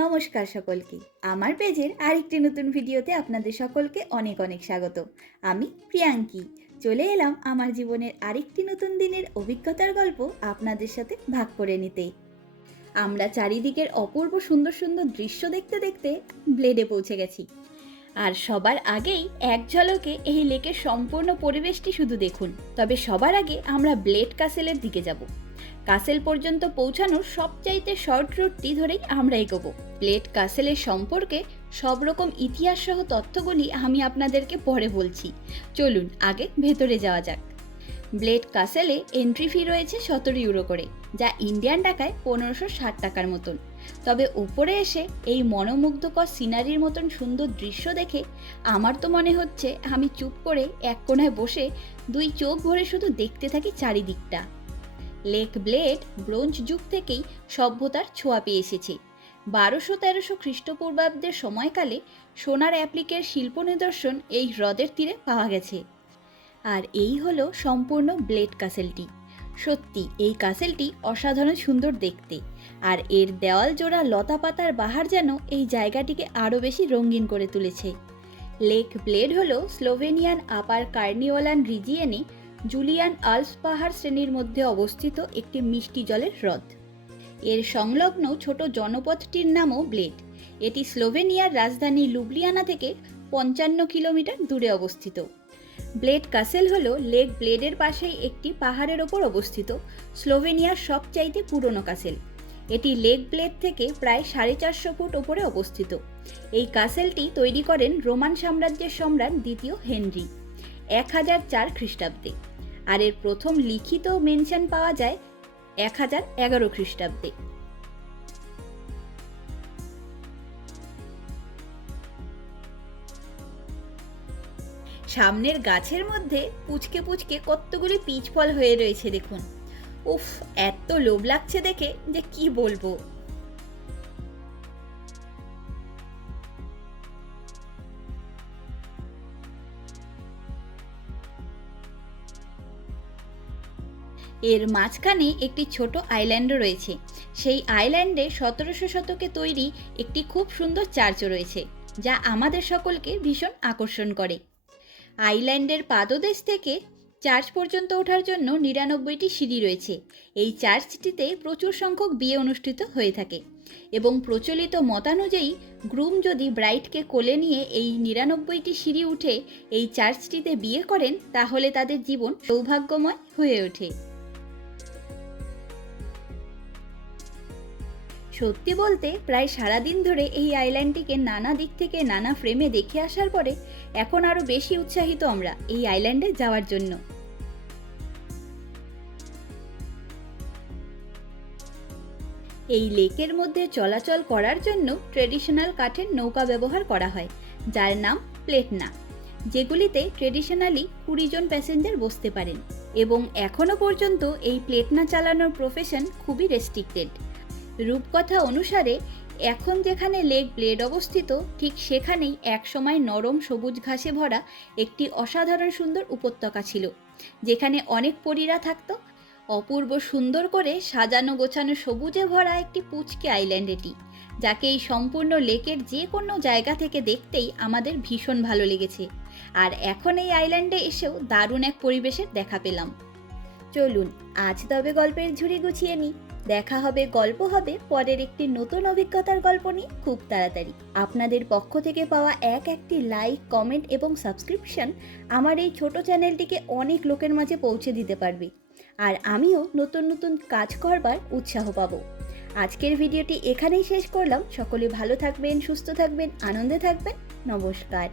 নমস্কার সকলকে। আমার পেজের আরেকটি নতুন ভিডিওতে আপনাদের সকলকে অনেক অনেক স্বাগত। আমি প্রিয়াঙ্কি। চলে এলাম আমার জীবনের আরেকটি নতুন দিনের অভিজ্ঞতার গল্প আপনাদের সাথে ভাগ করে নিতে। আমরা চারিদিকের অপূর্ব সুন্দর সুন্দর দৃশ্য দেখতে দেখতে ব্লেডে পৌঁছে গেছি। আর সবার আগেই এক ঝলকে এই লেকের সম্পূর্ণ পরিবেশটি শুধু দেখুন। তবে সবার আগে আমরা ব্লেড কাসেলের দিকে যাব। কাসেল পর্যন্ত পৌঁছানোর সবচাইতে শর্ট রুটটি ধরেই আমরা এগোবো। প্লেট কাসেলের সম্পর্কে সব রকম ইতিহাস সহ তথ্যগুলি আমি আপনাদেরকে পরে বলছি। চলুন, আগে ভেতরে যাওয়া যাক। ব্লেড কাসেলে এন্ট্রি ফি রয়েছে সতেরো ইউরো করে, যা ইন্ডিয়ান টাকায় পনেরোশো ষাট টাকার মতন। তবে উপরে এসে এই মনোমুগ্ধকর সিনারির মতন সুন্দর দৃশ্য দেখে আমার তো মনে হচ্ছে আমি চুপ করে এক কোণায় বসে দুই চোখ ভরে শুধু দেখতে থাকি চারিদিকটা। লেক ব্লেড ব্রোঞ্জ যুগ থেকেই সভ্যতার ছোঁয়া পেয়ে এসেছে। বারোশো তেরোশো খ্রিস্টপূর্বাব্দের সময়কালে সোনার অ্যাপ্লিকের শিল্প নিদর্শন এই হ্রদের তীরে পাওয়া গেছে। আর এই হলো সম্পূর্ণ ব্লেড কাসেলটি। সত্যি, এই কাসেলটি অসাধারণ সুন্দর দেখতে। আর এর দেওয়াল জোড়া লতা পাতার বাহার যেন এই জায়গাটিকে আরও বেশি রঙিন করে তুলেছে। লেক ব্লেড হলো স্লোভেনিয়ান আপার কার্নিওলান রিজিয়নে জুলিয়ান আলস পাহাড় শ্রেণির মধ্যে অবস্থিত একটি মিষ্টি জলের হ্রদ। এর সংলগ্ন ছোট জনপথটির নামও ব্লেড। এটি স্লোভেনিয়ার রাজধানী লুবলিয়ানা থেকে পঞ্চান্ন কিলোমিটার দূরে অবস্থিত। ব্লেড কাসেল হল লেক ব্লেডের পাশেই একটি পাহাড়ের ওপর অবস্থিত স্লোভেনিয়ার সবচাইতে পুরনো কাসেল। এটি লেক ব্লেড থেকে প্রায় সাড়ে চারশো ফুট ওপরে অবস্থিত। এই কাসেলটি তৈরি করেন রোমান সাম্রাজ্যের সম্রাট দ্বিতীয় হেনরি, এক হাজার চার খ্রিস্টাব্দে। আর এর প্রথম লিখিত মেনশন পাওয়া যায় এক হাজার এগারো খ্রিস্টাব্দে। সামনের গাছের মধ্যে পুচকে পুচকে কতগুলি পিচ ফল হয়ে রয়েছে দেখুন। উফ, এত লোভ লাগছে দেখে যে কি বলব? এর মাঝখানে একটি ছোট আইল্যান্ডও রয়েছে। সেই আইল্যান্ডে সতেরোশো শতকে তৈরি একটি খুব সুন্দর চার্চও রয়েছে, যা আমাদের সকলকে ভীষণ আকর্ষণ করে। আইল্যান্ডের পাদদেশ থেকে চার্চ পর্যন্ত ওঠার জন্য নিরানব্বইটি সিঁড়ি রয়েছে। এই চার্চটিতে প্রচুর সংখ্যক বিয়ে অনুষ্ঠিত হয়ে থাকে এবং প্রচলিত মতানুযায়ী গ্রুম যদি ব্রাইটকে কোলে নিয়ে এই নিরানব্বইটি সিঁড়ি উঠে এই চার্চটিতে বিয়ে করেন, তাহলে তাদের জীবন সৌভাগ্যময় হয়ে ওঠে। সত্যি বলতে প্রায় সারাদিন ধরে এই আইল্যান্ডটিকে নানা দিক থেকে নানা ফ্রেমে দেখে আসার পরে এখন আরও বেশি উৎসাহিত আমরা এই আইল্যান্ডে যাওয়ার জন্য। এই লেকের মধ্যে চলাচল করার জন্য ট্রেডিশনাল কাঠের নৌকা ব্যবহার করা হয়, যার নাম প্লেটনা, যেগুলিতে ট্রেডিশনালি কুড়ি জন প্যাসেঞ্জার বসতে পারেন এবং এখনও পর্যন্ত এই প্লেটনা চালানোর প্রফেশন খুবই রেস্ট্রিক্টেড রূপকথা অনুসারে, এখন যেখানে লেক ব্লেড অবস্থিত, ঠিক সেখানেই একসময় নরম সবুজ ঘাসে ভরা একটি অসাধারণ সুন্দর উপত্যকা ছিল, যেখানে অনেক পরীরা থাকত। অপূর্ব সুন্দর করে সাজানো গোছানো সবুজে ভরা একটি পুচকে আইল্যান্ড এটি, যাকে এই সম্পূর্ণ লেকের যে কোনো জায়গা থেকে দেখতেই আমাদের ভীষণ ভালো লেগেছে। আর এখন এই আইল্যান্ডে এসেও দারুণ এক পরিবেশের দেখা পেলাম। চলুন, আজ তবে গল্পের ঝুড়ি গুছিয়ে নিই। দেখা হবে, গল্প হবে, পরের একটি নতুন অভিজ্ঞতার গল্প নিয়ে খুব তাড়াতাড়ি। আপনাদের পক্ষ থেকে পাওয়া এক একটি লাইক, কমেন্ট এবং সাবস্ক্রিপশন আমার এই ছোট চ্যানেলটিকে অনেক লোকের মাঝে পৌঁছে দিতে পারবে। আর আমিও নতুন নতুন কাজ করবার উৎসাহ পাবো। আজকের ভিডিওটি এখানেই শেষ করলাম। সকলে ভালো থাকবেন, সুস্থ থাকবেন, আনন্দে থাকবেন। নমস্কার।